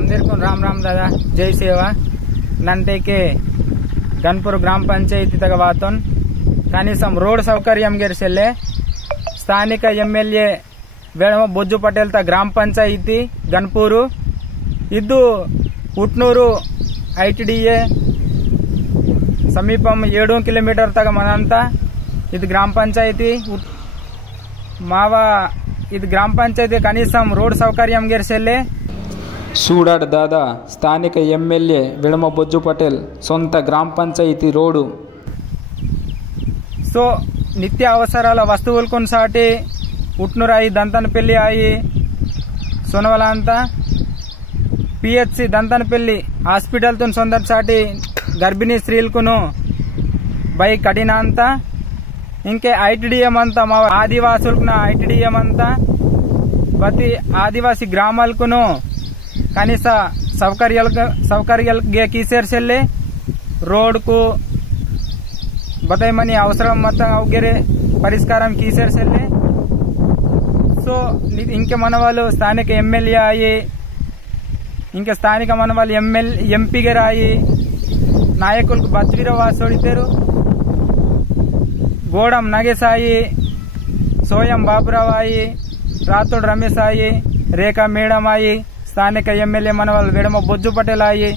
समदीर को राम राम दादा जय सेवा नंटे के गणपुर ग्राम पंचायती तक वातोन कनीसम रोड सौकर्यम गेरसेल्ले स्थानिक एम्मेल्ये वेणम बोज्जु पटेल ता ग्राम पंचायती गणपूरु इद्दु उट्नूरु ITDA समीपम 7 किलोमीटर तक मనంత ఇది గ్రామ పంచాయతీ మావా ఇది గ్రామ పంచాయతీ కనీసం రోడ్ సౌకర్యం గెర్సెల్లే సూడాడ్ దాదా స్థానిక ఎమ్మెల్యే విడమ బొజ్జు పటేల్ సొంత గ్రామ పంచాయతీ రోడ్డు సో నిత్య అవసరాల వస్తువులు కొనసాటి ఉట్నూరాయి దంతనపల్లి ఆయి సోనవలాంత PHC దంతనపల్లి హాస్పిటల్ తో సొందర్సాటి గర్భిణీ స్త్రీలకు బై కఠినాంత ఇంకే ITDM అంతా మా ఆదివాసులకు ITDM అంతా ప్రతి ఆదివాసీ గ్రామాలకు కనీస సౌకర్యాలు కీసేర్చెల్లి రోడ్కు బతైమని అవసరం మొత్తం అవగేరే పరిష్కారం కీసేర్చెల్లి సో ఇంకే మన వాళ్ళు స్థానిక ఎమ్మెల్యే అయ్యి ఇంకా స్థానిక మన వాళ్ళు MP గారు అయ్యి నాయకులకు బత్వీర వాసోడితారు గోడం నగేశాయి సోయం బాబురావు అయ్యి రాతోడ్ రమేష్ అయ్యి రేఖా మేడం అయ్యి స్థానిక ఎమ్మెల్యే మన వాళ్ళు విడమ బొజ్జు పటేల్ అయ్యి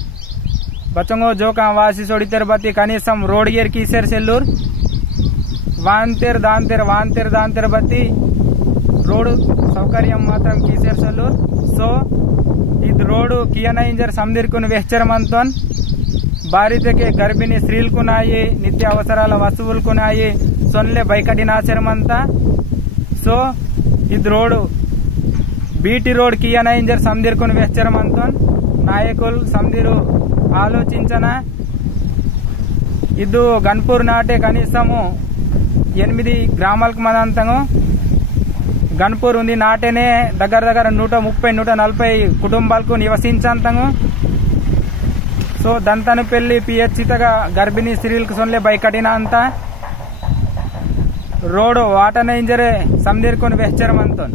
బచంగో జోకా వాసి సోడితారు బతి కనీసం రోడ్ గేర్ కీసేర్ సెల్లూర్ వాంతేర్ దాంతేర్ బతి రోడ్ సౌకర్యం మాత్రం కీసేర్ సెల్లూర్ సో ఇది రోడ్ కియనైంజర్ సమదీర్కుని వెహ్చరమంతోన్ భారీతకే గర్భిణీ స్త్రీలకు నాయి నిత్య అవసరాల వస్తువులకు నాయి సొన్లే బైకటినాచరమంతా సో ఇది రోడ్ బీటీ రోడ్ కియనైంజర్ సమదీర్కుని వెహ్చరమంతోన్ నాయకులు సమదీరు ఆలోచించన ఇది గన్పూర్ నాటే కనీసము 8 గ్రామాలకు మనంతంగా గన్పూర్ ఉంది నాటేనే దగ్గర 130-140 కుటుంబాలకు నివసించంతంగా సో దంతనపల్లి PHC తగ గర్భిణీ స్త్రీలకు సొన్లే బైకటిన అంత రోడ్ వాటనైంజరే సమదీర్కొని వెహ్చరమంతోన్